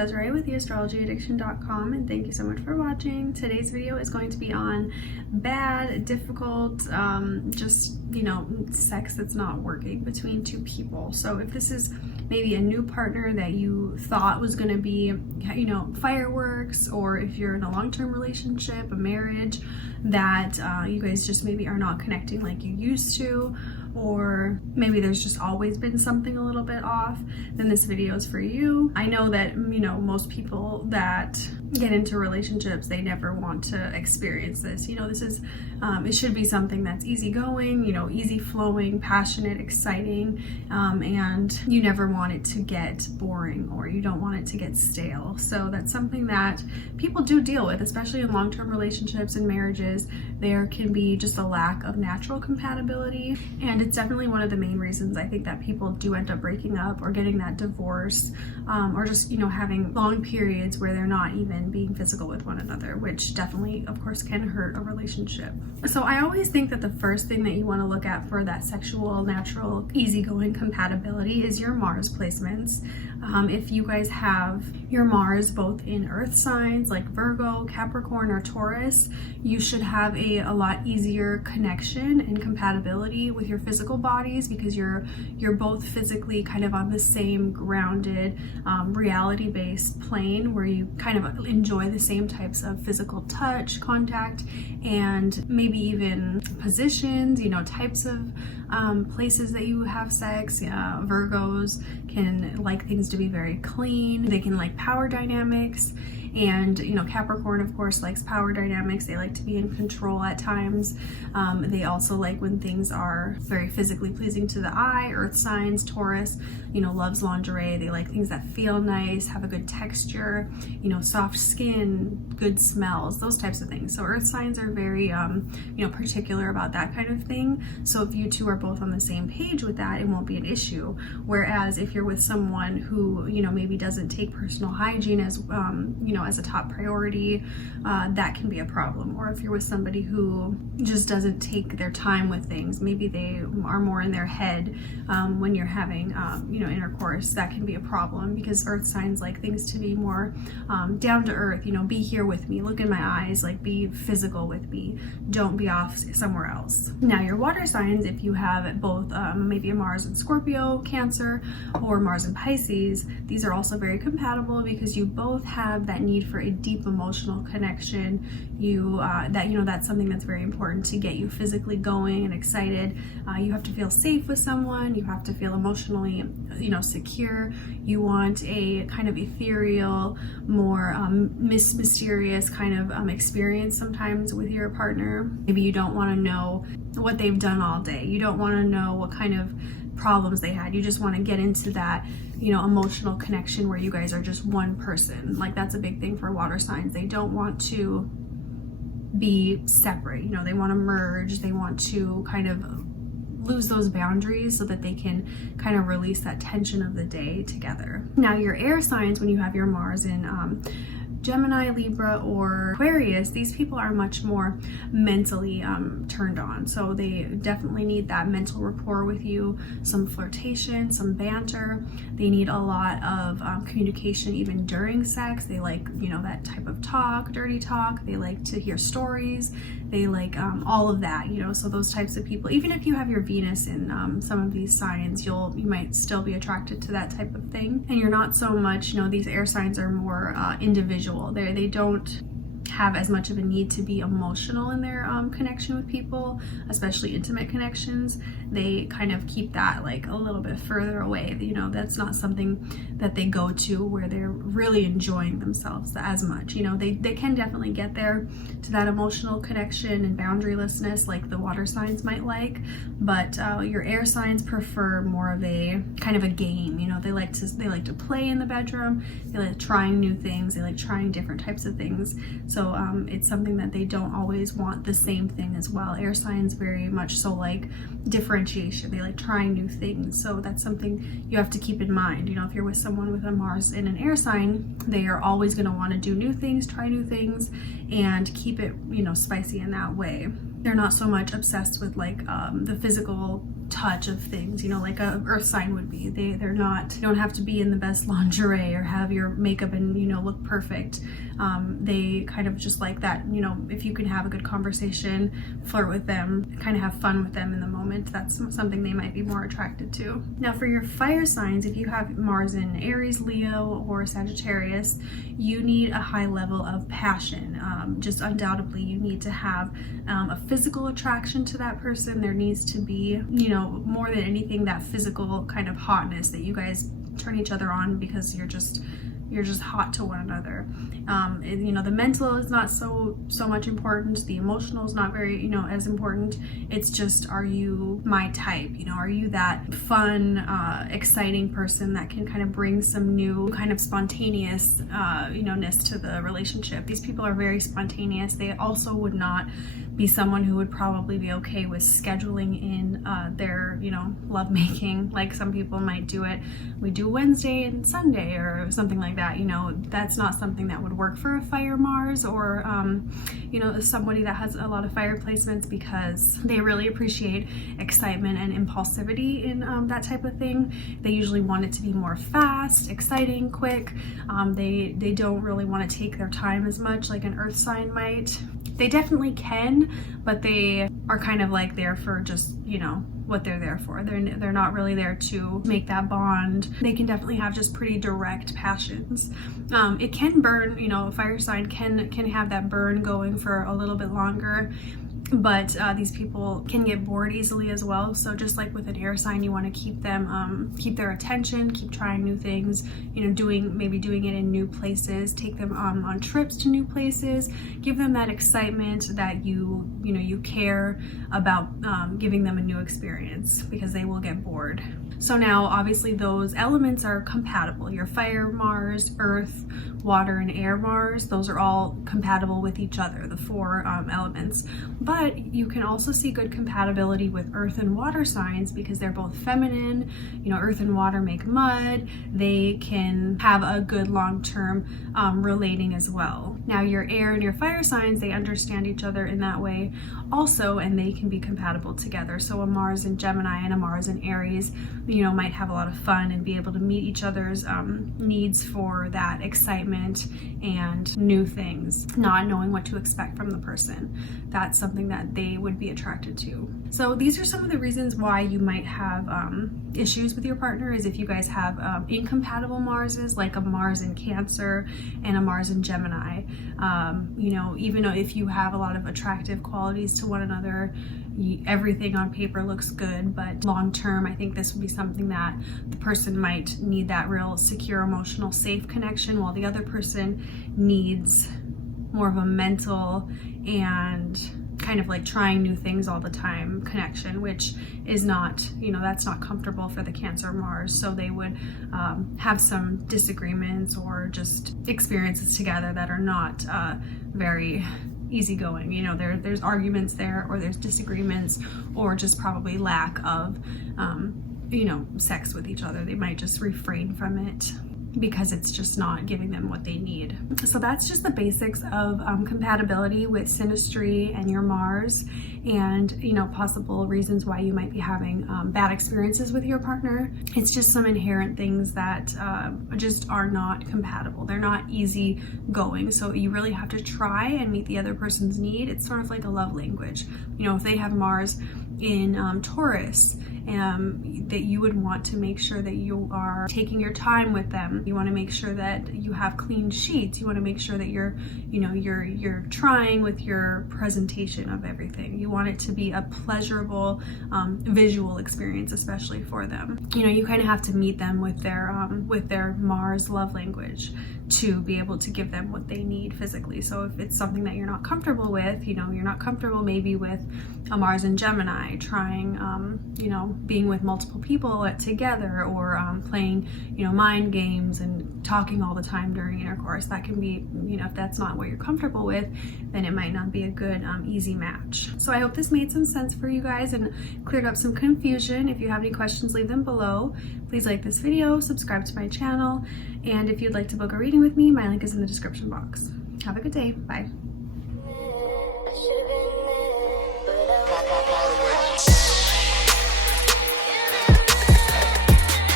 Desiree with theastrologyaddiction.com, and thank you so much for watching. Today's video is going to be on bad, difficult, sex that's not working between two people. So if this is maybe a new partner that you thought was going to be, fireworks, or if you're in a long-term relationship, a marriage, that you guys just maybe are not connecting like you used to, or maybe there's just always been something a little bit off, then this video is for you. I know that, most people that get into relationships, they never want to experience this. This is, it should be something that's easygoing, easy flowing, passionate, exciting, and you never want it to get boring, or you don't want it to get stale. So that's something that people do deal with, especially in long-term relationships and marriages. There can be just a lack of natural compatibility, and it's definitely one of the main reasons I think that people do end up breaking up or getting that divorce, or just having long periods where they're not even being physical with one another, which definitely, of course, can hurt a relationship. So I always think that the first thing that you want to look at for that sexual, natural, easygoing compatibility is your Mars placements. If you guys have your Mars both in earth signs like Virgo, Capricorn, or Taurus, you should have a lot easier connection and compatibility with your physical bodies, because you're both physically kind of on the same grounded, reality-based plane where you kind of enjoy the same types of physical touch, contact, and maybe even positions, types of places that you have sex. Virgos can like things to be very clean. They can like power dynamics. And Capricorn, of course, likes power dynamics. They like to be in control at times. They also like when things are very physically pleasing to the eye. Earth signs, Taurus, loves lingerie. They like things that feel nice, have a good texture, soft skin, good smells, those types of things. So earth signs are very, particular about that kind of thing. So if you two are both on the same page with that, it won't be an issue. Whereas if you're with someone who, maybe doesn't take personal hygiene as, as a top priority, that can be a problem. Or if you're with somebody who just doesn't take their time with things, maybe they are more in their head when you're having, intercourse, that can be a problem, because earth signs like things to be more down to earth, be here with me, look in my eyes, like be physical with me, don't be off somewhere else. Now your water signs, if you have both maybe a Mars in Scorpio, Cancer, or Mars in Pisces, these are also very compatible, because you both have that need for a deep emotional connection. That's something that's very important to get you physically going and excited. You have to feel safe with someone. You have to feel emotionally, secure. You want a kind of ethereal, more mysterious kind of experience sometimes with your partner. Maybe you don't want to know what they've done all day. You don't want to know what kind of problems they had. You just want to get into that emotional connection where you guys are just one person. Like, that's a big thing for water signs. They don't want to be separate. They want to merge. They want to kind of lose those boundaries so that they can kind of release that tension of the day together. Now your air signs, when you have your Mars in Gemini, Libra, or Aquarius, these people are much more mentally turned on. So they definitely need that mental rapport with you, some flirtation, some banter. They need a lot of communication even during sex. They like, that type of talk, dirty talk. They like to hear stories. They like all of that, so those types of people, even if you have your Venus in some of these signs, you might still be attracted to that type of thing. And you're not so much, these air signs are more individual. They don't have as much of a need to be emotional in their connection with people, especially intimate connections. They kind of keep that like a little bit further away. That's not something that they go to where they're really enjoying themselves as much. They can definitely get there to that emotional connection and boundarylessness like the water signs might like, but your air signs prefer more of a kind of a game. They like to play in the bedroom. They like trying new things. They like trying different types of things. So it's something that they don't always want the same thing as well. Air signs very much so like differentiation. They like trying new things. So that's something you have to keep in mind. If you're with someone with a Mars in an air sign, they are always going to want to do new things, try new things, and keep it, spicy in that way. They're not so much obsessed with like the physical touch of things, you know, like a earth sign would be. They're not, you don't have to be in the best lingerie or have your makeup and, you know, look perfect. They kind of just like that, you know, if you can have a good conversation, flirt with them, kind of have fun with them in the moment, that's something they might be more attracted to. Now for your fire signs, if you have Mars in Aries, Leo, or Sagittarius, you need a high level of passion. Just undoubtedly, you need to have a physical attraction to that person. There needs to be, you know, more than anything, that physical kind of hotness that you guys turn each other on because you're just hot to one another. You know, the mental is not so much important. The emotional is not very, you know, as important. It's just, are you my type? You know, are you that fun, exciting person that can kind of bring some new kind of spontaneous, you know, ness to the relationship? These people are very spontaneous. They also would not be someone who would probably be okay with scheduling in their, you know, lovemaking. Like some people might do it. We do Wednesday and Sunday or something like that. You know, that's not something that would work for a fire Mars or, you know, somebody that has a lot of fire placements, because they really appreciate excitement and impulsivity in that type of thing. They usually want it to be more fast, exciting, quick. They don't really want to take their time as much like an earth sign might. They definitely can, but they are kind of like there for just, you know, what they're there for. They're not really there to make that bond. They can definitely have just pretty direct passions. It can burn, you know, a fire sign can have that burn going for a little bit longer. But these people can get bored easily as well. So just like with an air sign, you want to keep them, keep their attention, keep trying new things, you know, maybe doing it in new places, take them on trips to new places, give them that excitement that you know, you care about giving them a new experience, because they will get bored. So now obviously those elements are compatible. Your fire Mars, earth, water, and air Mars, those are all compatible with each other, the four elements. But you can also see good compatibility with earth and water signs because they're both feminine. You know, earth and water make mud. They can have a good long-term relating as well. Now your air and your fire signs, they understand each other in that way also, and they can be compatible together. So a Mars in Gemini and a Mars in Aries, you know, might have a lot of fun and be able to meet each other's needs for that excitement and new things, not knowing what to expect from the person. That's something that they would be attracted to. So these are some of the reasons why you might have issues with your partner, is if you guys have incompatible Marses, like a Mars in Cancer and a Mars in Gemini. You know, even though if you have a lot of attractive qualities to one another, everything on paper looks good, but long term, I think this would be something that the person might need that real secure, emotional, safe connection, while the other person needs more of a mental and kind of like trying new things all the time connection, which is not, you know, that's not comfortable for the Cancer Mars. So they would have some disagreements or just experiences together that are not very easygoing. You know, there's arguments there, or there's disagreements, or just probably lack of you know, sex with each other. They might just refrain from it because it's just not giving them what they need. So that's just the basics of compatibility with synastry and your Mars, and, you know, possible reasons why you might be having bad experiences with your partner. It's just some inherent things that just are not compatible. They're not easy going. So you really have to try and meet the other person's need. It's sort of like a love language. You know, if they have Mars in Taurus, that you would want to make sure that you are taking your time with them. You want to make sure that you have clean sheets. You want to make sure that you're, you know, you're trying with your presentation of everything. You want it to be a pleasurable visual experience, especially for them. You know, you kind of have to meet them with their Mars love language to be able to give them what they need physically. So if it's something that you're not comfortable with, you know, you're not comfortable maybe with a Mars in Gemini, trying, you know, being with multiple people together, or playing, you know, mind games and talking all the time during intercourse, that can be, you know, if that's not what you're comfortable with, then it might not be a good, easy match. So I hope this made some sense for you guys and cleared up some confusion. If you have any questions, leave them below. Please like this video, subscribe to my channel, and if you'd like to book a reading with me, my link is in the description box. Have a good day. Bye.